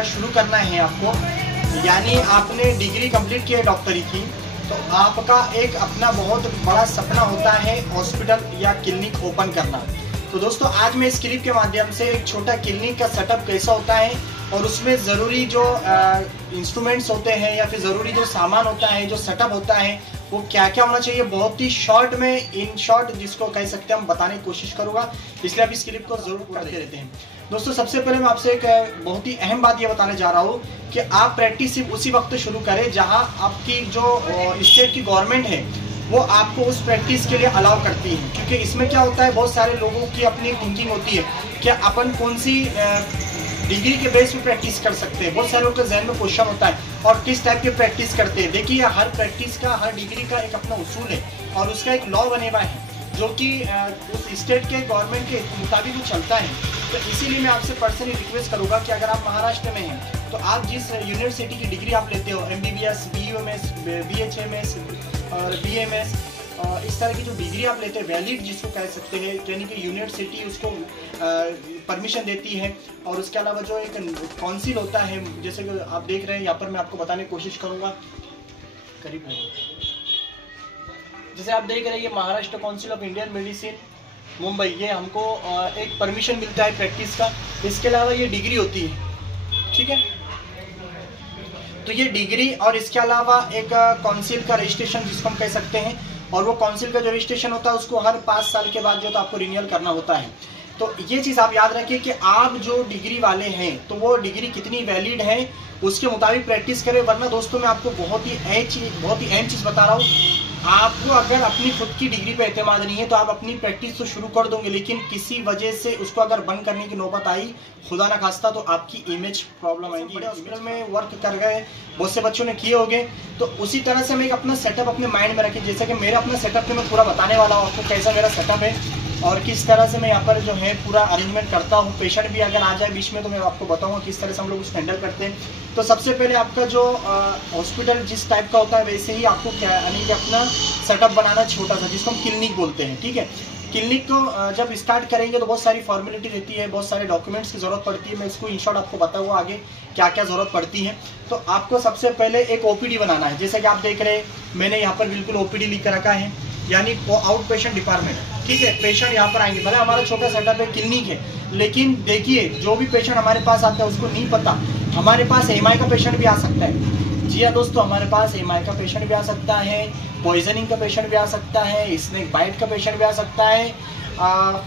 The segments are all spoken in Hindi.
क्या शुरू करना है आपको, यानी आपने डिग्री कंप्लीट की है डॉक्टरी की, तो आपका एक अपना बहुत बड़ा सपना होता है हॉस्पिटल या क्लिनिक ओपन करना। तो दोस्तों आज मैं इस क्लिप के माध्यम से एक छोटा क्लिनिक का सेटअप कैसा होता है और उसमें ज़रूरी जो इंस्ट्रूमेंट्स होते हैं या फिर ज़रूरी जो सामान होता है, जो सेटअप होता है, वो क्या क्या होना चाहिए, बहुत ही शॉर्ट में, इन शॉर्ट जिसको कह सकते हैं हम बताने की कोशिश करूँगा, इसलिए आप इस क्लिप को ज़रूर पढ़ते रहते हैं। दोस्तों सबसे पहले मैं आपसे एक बहुत ही अहम बात ये बताने जा रहा हूँ कि आप प्रैक्टिस सिर्फ उसी वक्त शुरू करें जहाँ आपकी जो स्टेट की गवर्नमेंट है वो आपको उस प्रैक्टिस के लिए अलाउ करती है। क्योंकि इसमें क्या होता है, बहुत सारे लोगों की अपनी थिंकिंग होती है कि अपन कौन सी डिग्री के बेस पे प्रैक्टिस कर सकते हैं। बहुत सारे लोगों के जहन में क्वेश्चन होता है और किस टाइप की प्रैक्टिस करते हैं। देखिए हर प्रैक्टिस का, हर डिग्री का एक अपना उसूल है और उसका एक लॉ बने हुआ है जो कि उस स्टेट के गवर्नमेंट के मुताबिक वो चलता है। तो इसीलिए मैं आपसे पर्सनली रिक्वेस्ट करूँगा कि अगर आप महाराष्ट्र में हैं तो आप जिस यूनिवर्सिटी की डिग्री आप लेते हो, MBBS, BUMS, BHMS और BMS, इस तरह की जो डिग्री आप लेते हैं, वैलिड जिसको कह सकते हैं, यानी कि यूनिवर्सिटी उसको परमिशन देती है। और उसके अलावा जो एक काउंसिल होता है, जैसे कि आप देख रहे हैं यहाँ पर, मैं आपको बताने की कोशिश करूँगा करीब नहीं। जैसे आप देख रहे हैं ये Maharashtra council of Indian medicine Mumbai, ये हमको एक परमिशन मिलता है प्रैक्टिस का। इसके अलावा ये डिग्री होती है, ठीक है। तो ये डिग्री और इसके अलावा एक काउंसिल का रजिस्ट्रेशन जिसको हम कह सकते हैं, और वो काउंसिल का जो रजिस्ट्रेशन होता है उसको हर 5 साल के बाद जो तो आपको रिन्यूअल करना होता है। तो ये चीज़ आप याद रखिए कि आप जो डिग्री वाले हैं तो वो डिग्री कितनी वैलिड है उसके मुताबिक प्रैक्टिस करें। वरना दोस्तों मैं आपको बहुत ही अहम चीज़ बता रहा हूँ, आपको अगर अपनी खुद की डिग्री पे एतमाद नहीं है तो आप अपनी प्रैक्टिस तो शुरू कर दोगे, लेकिन किसी वजह से उसको अगर बंद करने की नौबत आई, खुदा ना खास्ता, तो आपकी इमेज प्रॉब्लम आएगी। हॉस्पिटल में वर्क कर गए, बहुत से बच्चों ने किए होंगे, तो उसी तरह से हम एक अपना सेटअप अपने माइंड में रखें। जैसे कि मेरा अपना सेटअप में मैं पूरा बताने वाला हूँ आपको कैसा मेरा सेटअप है और किस तरह से मैं यहाँ पर जो है पूरा अरेंजमेंट करता हूँ। पेशेंट भी अगर आ जाए बीच में तो मैं आपको बताऊँगा किस तरह से हम लोग उसको हैंडल करते हैं। तो सबसे पहले आपका जो हॉस्पिटल जिस टाइप का होता है वैसे ही आपको क्या यानी कि अपना सेटअप बनाना छोटा सा, जिसको हम क्लिनिक बोलते हैं, ठीक है। क्लिनिक को जब स्टार्ट करेंगे तो बहुत सारी फॉर्मेलिटी रहती है, बहुत सारे डॉक्यूमेंट्स की ज़रूरत पड़ती है। मैं इसको इन शॉर्ट आपको बताऊँगा आगे क्या क्या ज़रूरत पड़ती है। तो आपको सबसे पहले एक OPD बनाना है। जैसे कि आप देख रहे हैं मैंने यहाँ पर बिल्कुल OPD लिख कर रखा है, यानी आउट पेशेंट डिपार्टमेंट, ठीक है। पेशेंट यहाँ पर आएंगे, भले हमारा छोटा सेटअप है, क्लिनिक है, लेकिन देखिए जो भी पेशेंट हमारे पास आता है उसको नहीं पता हमारे पास MI का पेशेंट भी आ सकता है। जी हाँ दोस्तों, हमारे पास MI का पेशेंट भी आ सकता है, पॉइजनिंग का पेशेंट भी आ सकता है, स्नेक बाइट का पेशेंट भी आ सकता है।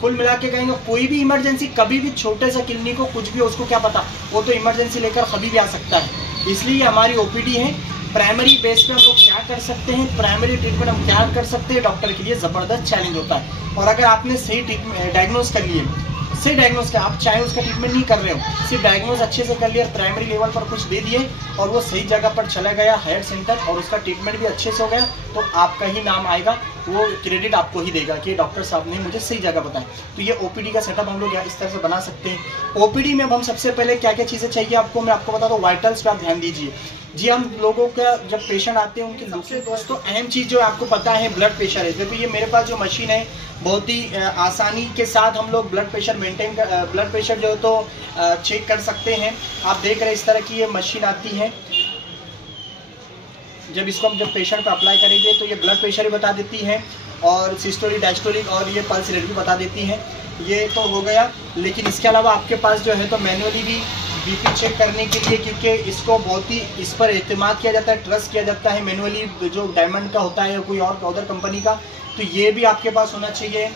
कुल मिला के कहेंगे कोई भी इमरजेंसी, कभी भी छोटे से क्लिनिक को कुछ भी उसको क्या पता, वो तो इमरजेंसी लेकर कभी भी आ सकता है। इसलिए हमारी OPD है। प्राइमरी बेस पे हम लोग क्या कर सकते हैं, प्राइमरी ट्रीटमेंट हम क्या कर सकते हैं, डॉक्टर के लिए ज़बरदस्त चैलेंज होता है। और अगर आपने सही डायग्नोज कर लिए, सही डायग्नोज कर, आप चाहे उसका ट्रीटमेंट नहीं कर रहे हो, सिर्फ डायग्नोज अच्छे से कर लिया, प्राइमरी लेवल पर कुछ दे दिए और वो सही जगह पर चला गया हायर सेंटर और उसका ट्रीटमेंट भी अच्छे से हो गया, तो आपका ही नाम आएगा, वो क्रेडिट आपको ही देगा कि डॉक्टर साहब ने मुझे सही जगह बताई। तो ये OPD का सेटअप हम लोग इस तरह से बना सकते हैं। OPD में अब हम सबसे पहले क्या क्या चीज़ें चाहिए आपको मैं आपको बता दूँ। वाइटल्स पे आप ध्यान दीजिए। जी हम लोगों का जब पेशेंट आते हैं उनके सबसे दोस्तों अहम चीज़ जो आपको पता है ब्लड प्रेशर है। देखो ये मेरे पास जो मशीन है बहुत ही आसानी के साथ हम लोग ब्लड प्रेशर ब्लड प्रेशर जो है तो चेक कर सकते हैं। आप देख रहे हैं इस तरह की ये मशीन आती है। जब पेशेंट पे अप्लाई करेंगे तो ये ब्लड प्रेशर भी बता देती है और सिस्टोलिक, डायस्टोलिक और ये पल्स रेट भी बता देती है। ये तो हो गया, लेकिन इसके अलावा आपके पास जो है तो मैनुअली भी BP चेक करने के लिए, क्योंकि इसको बहुत ही इस पर एतमाद किया जाता है, ट्रस्ट किया जाता है मैनुअली, जो डायमंड का होता है या कोई और अदर कंपनी का, तो ये भी आपके पास होना चाहिए।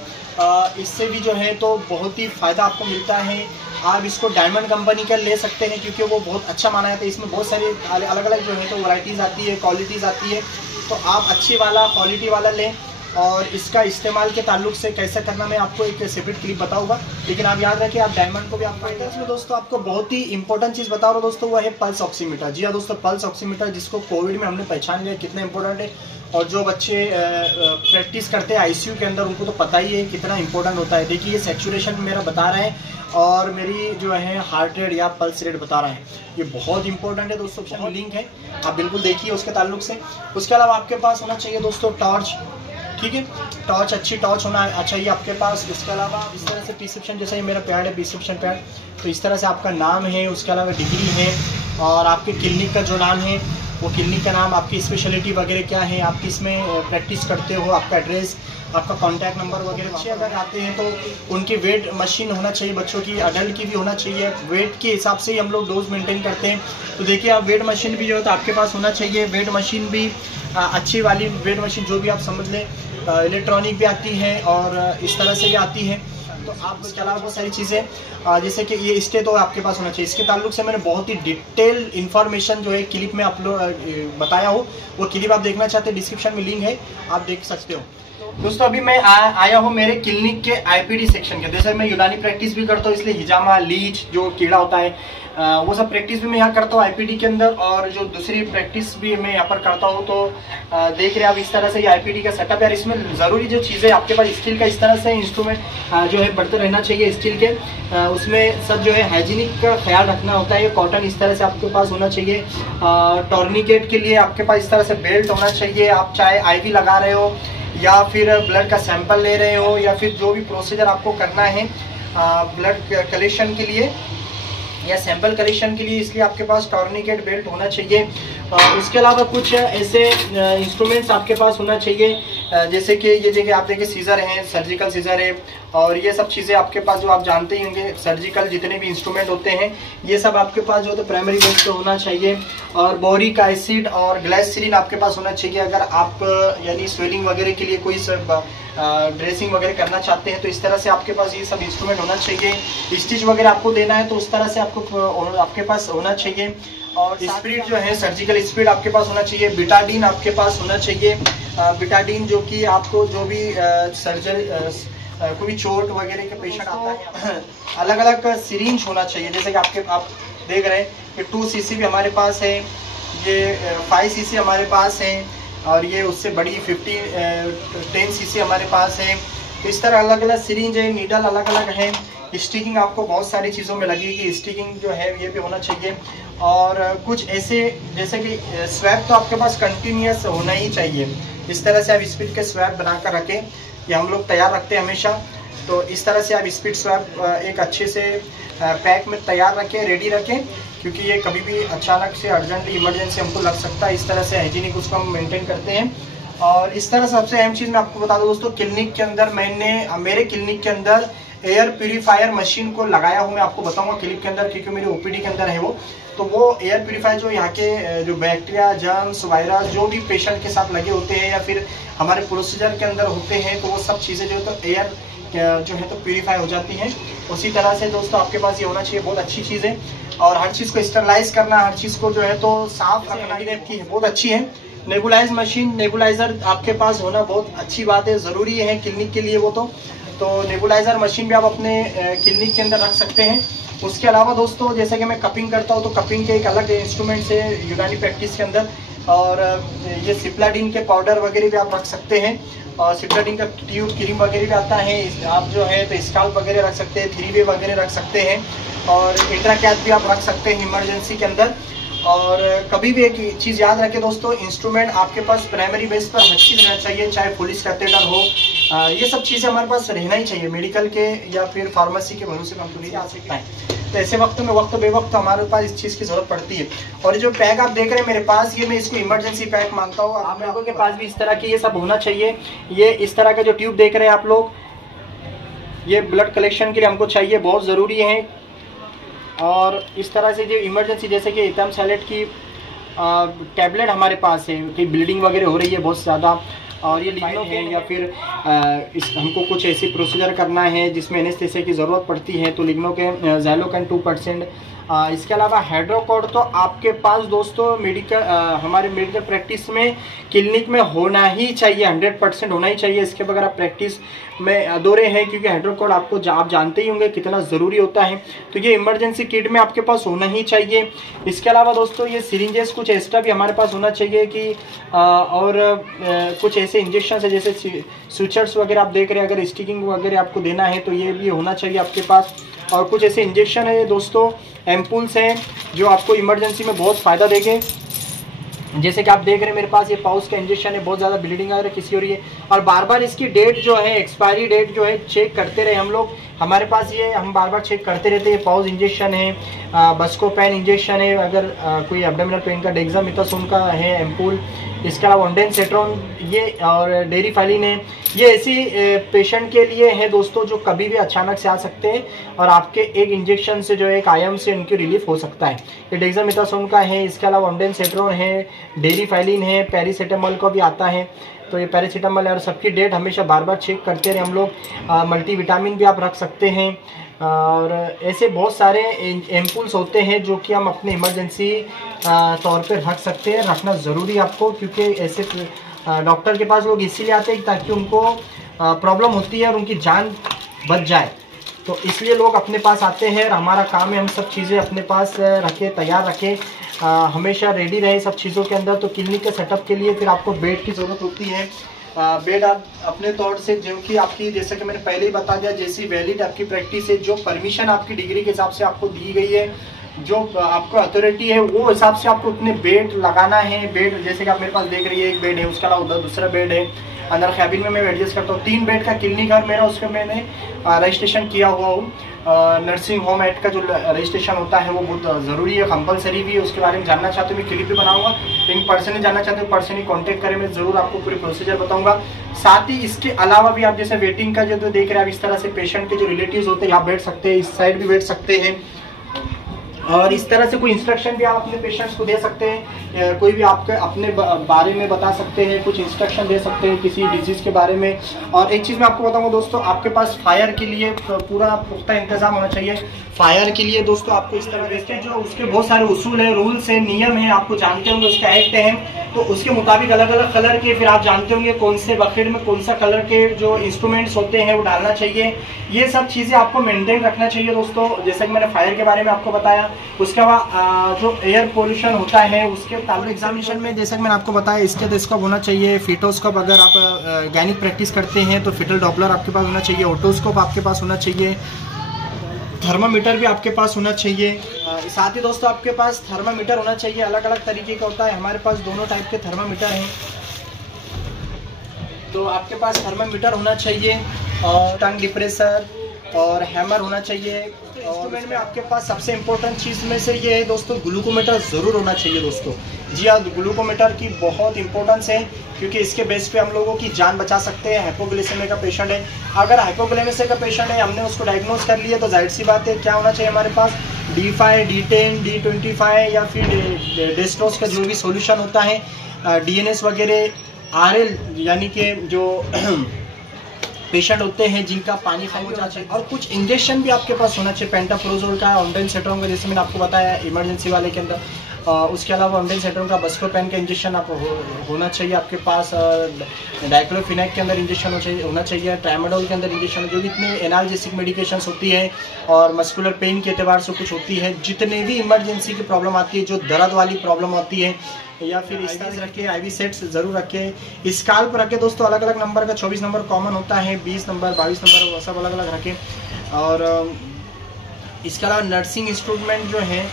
इससे भी जो है तो बहुत ही फ़ायदा आपको मिलता है। आप इसको डायमंड कंपनी का ले सकते हैं क्योंकि वो बहुत अच्छा माना जाता है। इसमें बहुत सारी अलग अलग जो है तो वैराइटीज़ आती है, क्वालिटीज़ आती है, तो आप अच्छी वाला क्वालिटी वाला लें। और इसका इस्तेमाल के ताल्लुक से कैसे करना मैं आपको एक सेपरेट क्लिप बताऊंगा, लेकिन आप याद रखें आप डायमंड को भी आप फाइटर्स में दोस्तों आपको बहुत ही इंपॉर्टेंट चीज़ बता रहा हूँ दोस्तों, वो है पल्स ऑक्सीमीटर। जी हाँ दोस्तों, पल्स ऑक्सीमीटर जिसको कोविड में हमने पहचान लिया कितना इंपॉर्टेंट है, और जो बच्चे प्रैक्टिस करते हैं ICU के अंदर उनको तो पता ही है कितना इंपॉर्टेंट होता है। देखिए ये सैचुरेशन मेरा बता रहा है और मेरी जो है हार्ट रेट या पल्स रेट बता रहा है, ये बहुत इंपॉर्टेंट है दोस्तों। बहुत लिंक है, आप बिल्कुल देखिए उसके ताल्लुक से। उसके अलावा आपके पास होना चाहिए दोस्तों टॉर्च, ठीक है। टॉर्च, अच्छी टॉर्च होना चाहिए आपके पास। इसके अलावा इस तरह से प्रिस्क्रिप्शन, जैसे ये मेरा पैड है प्रिस्क्रिप्शन पैड, तो इस तरह से आपका नाम है, उसके अलावा डिग्री है और आपके क्लिनिक का जो नाम है वो क्लिनिक का नाम, आपकी स्पेशलिटी वगैरह क्या है, आप किस में प्रैक्टिस करते हो, आपका एड्रेस, आपका कॉन्टैक्ट नंबर वगैरह। बच्चे अगर आते हैं तो उनकी वेट मशीन होना चाहिए, बच्चों की, अडल्ट की भी होना चाहिए। वेट के हिसाब से ही हम लोग डोज मेंटेन करते हैं। तो देखिए आप वेट मशीन भी जो है तो आपके पास होना चाहिए। वेट मशीन भी अच्छी वाली वेट मशीन, जो भी आप समझ लें, इलेक्ट्रॉनिक भी आती है और इस तरह से भी आती है। तो आप इसके अलावा बहुत सारी चीज़ें, जैसे कि ये स्टे तो आपके पास होना चाहिए। इसके ताल्लुक से मैंने बहुत ही डिटेल इन्फॉर्मेशन जो है क्लिप में अपलोड बताया हो, वो क्लिप आप देखना चाहते हैं डिस्क्रिप्शन में लिंक है, आप देख सकते हो। दोस्तों अभी मैं आया हूँ मेरे क्लिनिक के आईपीडी सेक्शन के। जैसे मैं यूनानी प्रैक्टिस भी करता हूँ, इसलिए हिजामा, लीच जो कीड़ा होता है वो सब प्रैक्टिस भी मैं यहाँ करता हूँ आईपीडी के अंदर, और जो दूसरी प्रैक्टिस भी मैं यहाँ पर करता हूँ। तो देख रहे हैं आप इस तरह से ये आईपीडी का सेटअप है। इसमें ज़रूरी जो चीज़ें आपके पास, स्टील का इस तरह से इंस्ट्रूमेंट जो है बढ़ते रहना चाहिए स्टील के, उसमें सब जो है हाइजीनिक का ख्याल रखना होता है। कॉटन इस तरह से आपके पास होना चाहिए। टॉर्निकेट के लिए आपके पास इस तरह से बेल्ट होना चाहिए। आप चाहे आईवी लगा रहे हो या फिर ब्लड का सैंपल ले रहे हो या फिर जो भी प्रोसीजर आपको करना है ब्लड कलेक्शन के लिए या सैंपल कलेक्शन के लिए, इसलिए आपके पास टॉर्निकेट बेल्ट होना चाहिए। उसके अलावा कुछ ऐसे इंस्ट्रूमेंट्स आपके पास होना चाहिए, जैसे कि ये देखिए आप देखिए सीजर हैं, सर्जिकल सीजर है, और ये सब चीज़ें आपके पास जो आप जानते ही होंगे, सर्जिकल जितने भी इंस्ट्रूमेंट होते हैं ये सब आपके पास जो तो प्राइमरी बेस पे होना चाहिए। और बोरिक एसिड और ग्लाइसरीन आपके पास होना चाहिए। अगर आप यानी स्वेलिंग वगैरह के लिए कोई सब ड्रेसिंग वगैरह करना चाहते हैं तो इस तरह से आपके पास ये सब इंस्ट्रूमेंट होना चाहिए। स्टिच वगैरह आपको देना है तो उस तरह से आपके पास होना चाहिए। और स्पिरिट जो है, सर्जिकल स्पिरिट आपके पास होना चाहिए। बिटाडीन आपके पास होना चाहिए। बिटाडीन जो कि आपको जो भी सर्जरी कोई चोट वगैरह के पेशेंट आता है, अलग अलग सिरिंज होना चाहिए। जैसे कि आप देख रहे हैं कि 2 सीसी भी हमारे पास है, ये 5 सीसी हमारे पास है, और ये उससे बड़ी 10 सीसी हमारे पास है। तो इस तरह अलग अलग सिरिंज है, नीडल अलग अलग है। स्टिकिंग आपको बहुत सारी चीज़ों में लगेगी, स्टिकिंग जो है ये भी होना चाहिए। और कुछ ऐसे जैसे कि स्वैप तो आपके पास कंटिन्यूस होना ही चाहिए। इस तरह से आप स्पीड के स्वैप बनाकर रखें, ये हम लोग तैयार रखते हैं हमेशा। तो इस तरह से आप स्पीड स्वैप एक अच्छे से पैक में तैयार रखें, रेडी रखें, क्योंकि ये कभी भी अचानक से अर्जेंटली इमरजेंसी हमको लग सकता है। इस तरह से हाइजीनिक उसको हम मेंटेन करते हैं। और इस तरह सबसे अहम चीज़ मैं आपको बता दूं दोस्तों, क्लिनिक के अंदर मेरे क्लिनिक के अंदर एयर प्यूरीफायर मशीन को लगाया हूँ। मैं आपको बताऊंगा क्लिनिक के अंदर, क्योंकि मेरी ओपीडी के अंदर है वो। तो वो एयर प्यूरीफायर जो यहाँ के जो बैक्टीरिया, जर्म्स, वायरस जो भी पेशेंट के साथ लगे होते हैं या फिर हमारे प्रोसीजर के अंदर होते हैं, तो वो सब चीज़ें जो है तो एयर जो है तो प्यूरीफाई हो जाती हैं। उसी तरह से दोस्तों आपके पास ये होना चाहिए, बहुत अच्छी चीज़ है। और हर चीज़ को स्टरलाइज करना, हर चीज़ को जो है तो साफ रखना की है, बहुत अच्छी है। नेबुलाइज मशीन, नेबुलाइजर आपके पास होना बहुत अच्छी बात है, ज़रूरी है क्लिनिक के लिए वो। तो नेबुलाइजर मशीन भी आप अपने क्लिनिक के अंदर रख सकते हैं। उसके अलावा दोस्तों जैसे कि मैं कपिंग करता हूँ, तो कपिंग के एक अलग इंस्ट्रूमेंट्स है यूनानी प्रैक्टिस के अंदर। और ये सिप्लाडीन के पाउडर वगैरह भी आप रख सकते हैं, और सिप्लाडीन का ट्यूब क्रीम वगैरह भी आता है। आप जो है तो स्काल्प वगैरह रख सकते हैं, 3-वे वगैरह रख सकते हैं, और इंट्राकैथ भी आप रख सकते हैं इमरजेंसी के अंदर। और कभी भी एक चीज़ याद रखें दोस्तों, इंस्ट्रूमेंट आपके पास प्राइमरी बेस पर हर चीज़ रहना चाहिए, चाहे पुलिस कैथेटर हो, ये सब चीज़ें हमारे पास रहना ही चाहिए। मेडिकल के या फिर फार्मेसी के भरोसे हम तो नहीं आ सकते हैं। तो ऐसे वक्त में वक्त बेवक्त हमारे पास इस चीज़ की ज़रूरत पड़ती है। और जो पैक आप देख रहे हैं मेरे पास, ये मैं इसको इमरजेंसी पैक मानता हूँ। आप लोगों के पास भी इस तरह की ये सब होना चाहिए। ये इस तरह का जो ट्यूब देख रहे हैं आप लोग, ये ब्लड कलेक्शन के लिए हमको चाहिए, बहुत ज़रूरी है। और इस तरह से जो इमरजेंसी, जैसे कि इथम सैलेट की टैबलेट हमारे पास है कि ब्लीडिंग वगैरह हो रही है बहुत ज़्यादा, और ये लिग्नो है, या फिर हमको कुछ ऐसी प्रोसीजर करना है जिसमें एनेस्थेसिया की ज़रूरत पड़ती है, तो लिग्नो के ज़ैलोकन 2%। इसके अलावा हाइड्रोकॉर्ड तो आपके पास दोस्तों हमारे मेडिकल प्रैक्टिस में क्लिनिक में होना ही चाहिए, 100% होना ही चाहिए। इसके बगैर आप प्रैक्टिस में अधूरे हैं, क्योंकि हाइड्रोकॉर्ड आप जानते ही होंगे कितना ज़रूरी होता है। तो ये इमरजेंसी किट में आपके पास होना ही चाहिए। इसके अलावा दोस्तों ये सिरिंजेस कुछ एक्स्ट्रा भी हमारे पास होना चाहिए कि और कुछ ऐसे इंजेक्शन है जैसे स्विचर्स वगैरह आप देख रहे हैं, अगर स्टिकिंग वगैरह आपको देना है तो ये भी होना चाहिए आपके पास। और कुछ ऐसे इंजेक्शन है दोस्तों, एम्पुल्स हैं जो आपको इमरजेंसी में बहुत फ़ायदा देंगे। जैसे कि आप देख रहे हैं मेरे पास ये पाउच का इंजेक्शन है, बहुत ज़्यादा ब्लीडिंग आ रही है, किसी हो रही है, और बार बार इसकी डेट जो है, एक्सपायरी डेट जो है चेक करते रहे हम लोग। हमारे पास ये हम बार बार चेक करते रहते हैं। पाउच इंजेक्शन है, बस्कोपेन इंजेक्शन है, अगर कोई एब्डोमिनल पेन का, डेक्सामेथासोन का है एम्पूल, इसके अलावा ओंडेनसेट्रॉन ये और डेरिफाइलिन है। ये ऐसी पेशेंट के लिए है दोस्तों जो कभी भी अचानक से आ सकते हैं और आपके एक इंजेक्शन से जो है, एक आयम से उनकी रिलीफ हो सकता है। ये डेक्सामेथासोन का है, इसके अलावा ओंडेनसेट्रॉन है, डेरिफाइलिन है, पैरासीटामोल का भी आता है। तो ये पैरासीटामोल और सबकी डेट हमेशा बार बार चेक करते रहे हम लोग। मल्टीविटामिन भी आप रख सकते हैं, और ऐसे बहुत सारे एम्पूल्स होते हैं जो कि हम अपने इमरजेंसी तौर पे रख सकते हैं। रखना ज़रूरी है आपको, क्योंकि ऐसे डॉक्टर के पास लोग इसीलिए आते हैं ताकि उनको प्रॉब्लम होती है और उनकी जान बच जाए, तो इसलिए लोग अपने पास आते हैं। और हमारा काम है हम सब चीज़ें अपने पास रखें, तैयार रखें, हमेशा रेडी रहे सब चीज़ों के अंदर। तो क्लिनिक के सेटअप के लिए फिर आपको बेड की ज़रूरत होती है। बेड आप अपने तौर से, जो कि आपकी, जैसे कि मैंने पहले ही बता दिया, जैसी वैलिड आपकी प्रैक्टिस है, जो परमिशन आपकी डिग्री के हिसाब से आपको दी गई है, जो आपको अथॉरिटी है, वो हिसाब से आपको उतने बेड लगाना है। बेड जैसे कि आप मेरे पास देख रही है, एक बेड है, उसके अलावा उधर दूसरा बेड है, अंदर कैबिन में मैं एडजस्ट करता हूँ। 3 बेड का क्लिनिक है मेरा, उसका मैंने रजिस्ट्रेशन किया हुआ हूँ। नर्सिंग होम एक्ट का जो रजिस्ट्रेशन होता है वो बहुत ज़रूरी है, कंपलसरी भी है। उसके बारे में जानना चाहते हो मैं क्लिप भी बनाऊंगा, लेकिन पर्सनली जानना चाहते हो पर्सनली कॉन्टैक्ट करें, मैं ज़रूर आपको पूरी प्रोसीजर बताऊंगा। साथ ही इसके अलावा भी आप जैसे वेटिंग का जो देख रहे हैं, आप इस तरह से पेशेंट के जो रिलेटिव्स होते हैं यहाँ बैठ सकते हैं, इस साइड भी बैठ सकते हैं, और इस तरह से कोई इंस्ट्रक्शन भी आप अपने पेशेंट्स को दे सकते हैं। कोई भी आपके अपने बारे में बता सकते हैं, कुछ इंस्ट्रक्शन दे सकते हैं किसी डिजीज़ के बारे में। और एक चीज़ मैं आपको बताऊंगा दोस्तों, आपके पास फायर के लिए पूरा पुख्ता इंतजाम होना चाहिए। फायर के लिए दोस्तों आपको इस तरह देखते हैं, जो उसके बहुत सारे उसूल है, रूल्स है, नियम है, आपको जानते होंगे, उसका एक्ट है, तो उसके मुताबिक अलग अलग कलर के, फिर आप जानते होंगे कौन से बकेट में कौन सा कलर के जो इंस्ट्रूमेंट्स होते हैं वो डालना चाहिए। ये सब चीज़ें आपको मेंटेन रखना चाहिए दोस्तों। जैसे कि मैंने फायर के बारे में आपको बताया, उसके बाद जो एयर पोल्यूशन होता है उसके एग्जामिनेशन में, जैसे कि मैंने आपको बताया, स्टेथोस्कोप होना चाहिए, फिटोस्कोप, अगर आप गैनिक प्रैक्टिस करते हैं तो फिटल डॉपलर आपके पास होना चाहिए, ओटोस्कोप आपके पास होना चाहिए, थर्मामीटर भी आपके पास होना चाहिए। साथ ही दोस्तों आपके पास थर्मामीटर होना चाहिए, अलग अलग तरीके का होता है, हमारे पास दोनों टाइप के थर्मामीटर हैं, तो आपके पास थर्मामीटर होना चाहिए, और टंग डिप्रेसर और हैमर होना चाहिए। इंस्ट्रूमेंट में आपके पास सबसे इम्पोर्टेंट चीज़ में से ये है दोस्तों, ग्लूकोमीटर ज़रूर होना चाहिए दोस्तों। जी हाँ, ग्लूकोमीटर की बहुत इंपॉर्टेंस है, क्योंकि इसके बेस पे हम लोगों की जान बचा सकते हैं। हाइपोग्लाइसेमिया का पेशेंट है, अगर हाइपोग्लाइसेमिया का पेशेंट है, हमने उसको डायग्नोज कर लिया, तो जाहिर सी बात है क्या होना चाहिए हमारे पास, D5, D10, D25 या फिर डेस्टोस का जो भी सोल्यूशन होता है, DNS वगैरह, RL यानी कि जो पेशेंट होते हैं जिनका पानी कम हो जाता है, और कुछ इंजेक्शन भी आपके पास होना चाहिए, पेंटाप्रोजोल का, ओंडेनसेट्रॉन का, जैसे मैंने आपको बताया इमरजेंसी वाले के अंदर। उसके अलावा ओंडेनसेट्रॉन का, बस्कोपेन का इंजेक्शन आप होना चाहिए आपके पास, डाइक्लोफिनेक के अंदर इंजेक्शन होना चाहिए, ट्रामाडोल के अंदर इंजेक्शन, जो भी इतने एनाल्जेसिक मेडिकेशंस होती है और मस्कुलर पेन के एतबार से कुछ होती है, जितने भी इमरजेंसी की प्रॉब्लम आती है, जो दर्द वाली प्रॉब्लम होती है, या फिर इस तरह से रखे, IV सेट्स ज़रूर रखें। स्काल्प रखे दोस्तों, अलग अलग नंबर का, 24 नंबर कॉमन होता है, 20 नंबर, 22 नंबर, वो सब अलग अलग रखें। और इसके अलावा नर्सिंग इंस्ट्रूमेंट जो है,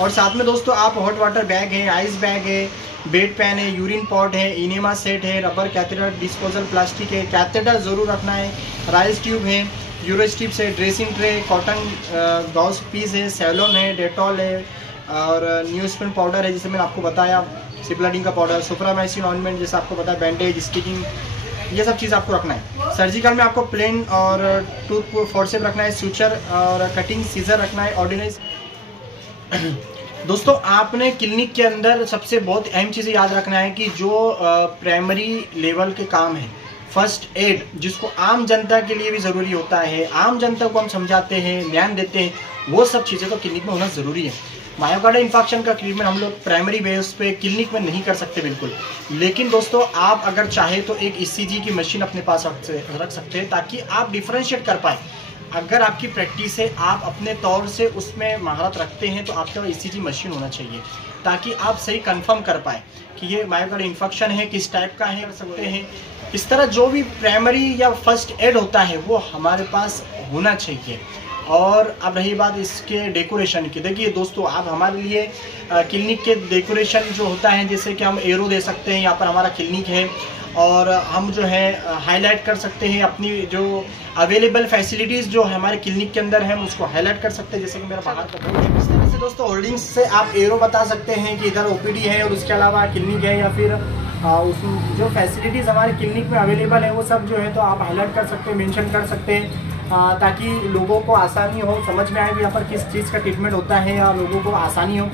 और साथ में दोस्तों आप हॉट वाटर बैग है, आइस बैग है, बेड पैन है, यूरिन पॉट है, इनेमा सेट है, रबर कैथेटर, डिस्पोजल प्लास्टिक है, कैथेटर ज़रूर रखना है, राइस ट्यूब है, यूरोस्ट्रिप्स है, dressing tray, cotton gauze piece है, सेलोन है, डेटॉल है, और न्यूज़पेन पाउडर है, जैसे मैंने आपको बताया, सिप्लाडिन का पाउडर, सुप्रामाइसिन ऑइंटमेंट, जैसे आपको बताया, बैंडेज, स्टिकिंग, ये सब चीज़ आपको रखना है। सर्जिकल में आपको प्लेन और टूथ फोर्सेप रखना है, सूचर और कटिंग सीजर रखना है, ऑर्डिनरी। दोस्तों आपने क्लिनिक के अंदर सबसे बहुत अहम चीज़ें याद रखना है कि जो प्राइमरी लेवल के काम है, फर्स्ट एड, जिसको आम जनता के लिए भी ज़रूरी होता है, आम जनता को हम समझाते हैं, ध्यान देते हैं, वो सब चीज़ें तो क्लिनिक में होना ज़रूरी है। मायोकार्डियल इन्फेक्शन का ट्रीटमेंट हम लोग प्राइमरी बेस पे क्लिनिक में नहीं कर सकते बिल्कुल, लेकिन दोस्तों आप अगर चाहे तो एक ECG की मशीन अपने पास रख सकते हैं, ताकि आप डिफ्रेंशिएट कर पाए। अगर आपकी प्रैक्टिस है, आप अपने तौर से उसमें महारत रखते हैं, तो आपके पास ECG मशीन होना चाहिए, ताकि आप सही कंफर्म कर पाए कि ये मायोकार्डियल इन्फेक्शन है, किस टाइप का है, कर सकते हैं। इस तरह जो भी प्राइमरी या फर्स्ट एड होता है वो हमारे पास होना चाहिए। और अब रही बात इसके डेकोरेशन की, देखिए दोस्तों आप हमारे लिए क्लिनिक के डेकोरेशन जो होता है, जैसे कि हम एरो दे सकते हैं, यहाँ पर हमारा क्लिनिक है और हम जो है हाईलाइट कर सकते हैं अपनी जो अवेलेबल फैसिलिटीज़ जो हमारे क्लिनिक के अंदर है, हम उसको हाईलाइट कर सकते हैं। जैसे कि मेरा बाहर का बोर्ड है, इस तरह से दोस्तों होल्डिंग्स से आप एरो बता सकते हैं कि इधर ओपीडी है और उसके अलावा क्लिनिक है, या फिर उस जो फैसिलिटीज़ हमारे क्लिनिक में अवेलेबल है वो सब जो है तो आप हाईलाइट कर सकते हैं, मेंशन कर सकते हैं, ताकि लोगों को आसानी हो, समझ में आए कि यहाँ पर किस चीज़ का ट्रीटमेंट होता है या लोगों को आसानी हो।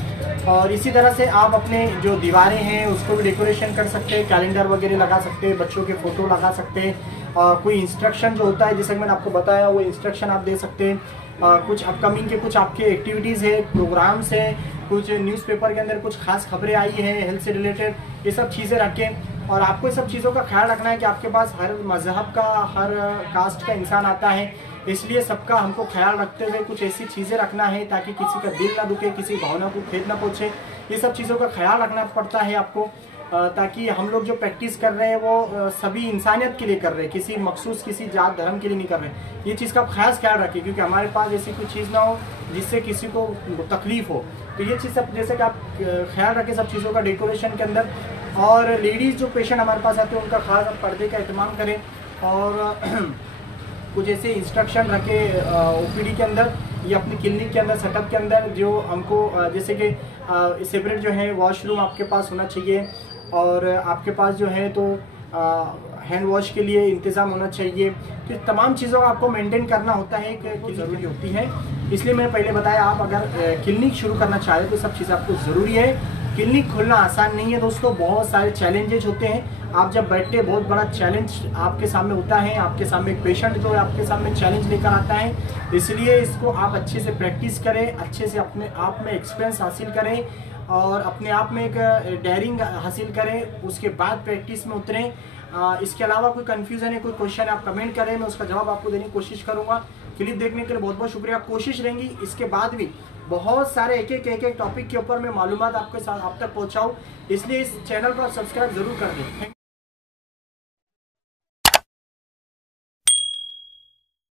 और इसी तरह से आप अपने जो दीवारें हैं उसको भी डेकोरेशन कर सकते हैं, कैलेंडर वगैरह लगा सकते हैं, बच्चों के फ़ोटो लगा सकते हैं, और कोई इंस्ट्रक्शन जो होता है जैसे मैंने आपको बताया वो इंस्ट्रक्शन आप दे सकते हैं। कुछ अपकमिंग के कुछ आपके एक्टिविटीज़ है, प्रोग्राम्स है, कुछ न्यूज़पेपर के अंदर कुछ खास खबरें आई हैं हेल्थ से रिलेटेड, ये सब चीज़ें रखें। और आपको ये सब चीज़ों का ख्याल रखना है कि आपके पास हर मजहब का, हर कास्ट का इंसान आता है, इसलिए सबका हमको ख्याल रखते हुए कुछ ऐसी चीज़ें रखना है ताकि किसी का दिल ना दुखे, किसी भावना को खेद ना पहुँचे। ये सब चीज़ों का ख्याल रखना पड़ता है आपको, ताकि हम लोग जो प्रैक्टिस कर रहे हैं वो सभी इंसानियत के लिए कर रहे हैं, किसी मखसूस किसी जात धर्म के लिए नहीं कर रहे हैं। ये चीज़ का आप खास ख्याल रखिए, क्योंकि हमारे पास ऐसी कोई चीज़ ना हो जिससे किसी को तकलीफ हो। तो ये चीज़ सब जैसे कि आप ख्याल रखें सब चीज़ों का डेकोरेशन के अंदर। और लेडीज़ जो पेशेंट हमारे पास आते हैं उनका खास पर्दे का एहतमाम करें, और कुछ ऐसे इंस्ट्रक्शन रखे ओपीडी के अंदर या अपनी क्लिनिक के अंदर, सेटअप के अंदर, जो हमको जैसे कि सेपरेट जो है वॉशरूम आपके पास होना चाहिए, और आपके पास जो है तो हैंड वॉश के लिए इंतज़ाम होना चाहिए। तो तमाम चीज़ों को आपको मेंटेन करना होता है कि ज़रूरी होती है। इसलिए मैंने पहले बताया, आप अगर क्लिनिक शुरू करना चाह रहे तो सब चीज़ें आपको ज़रूरी है। क्लिनिक खोलना आसान नहीं है दोस्तों, बहुत सारे चैलेंजेस होते हैं। आप जब बैठते हैं बहुत बड़ा चैलेंज आपके सामने होता है, आपके सामने एक पेशेंट जो है आपके सामने चैलेंज लेकर आता है, इसलिए इसको आप अच्छे से प्रैक्टिस करें, अच्छे से अपने आप में एक्सपीरियंस हासिल करें और अपने आप में एक डेयरिंग हासिल करें, उसके बाद प्रैक्टिस में उतरें। इसके अलावा कोई कन्फ्यूज़न है, कोई क्वेश्चन है, आप कमेंट करें, मैं उसका जवाब आपको देने की कोशिश करूँगा। क्लिप देखने के लिए बहुत बहुत शुक्रिया। कोशिश रहेंगी इसके बाद भी बहुत सारे एक एक टॉपिक के ऊपर मैं मालूमात आपके साथ आप तक पहुँचाऊँ, इसलिए इस चैनल को आप सब्सक्राइब ज़रूर कर दें।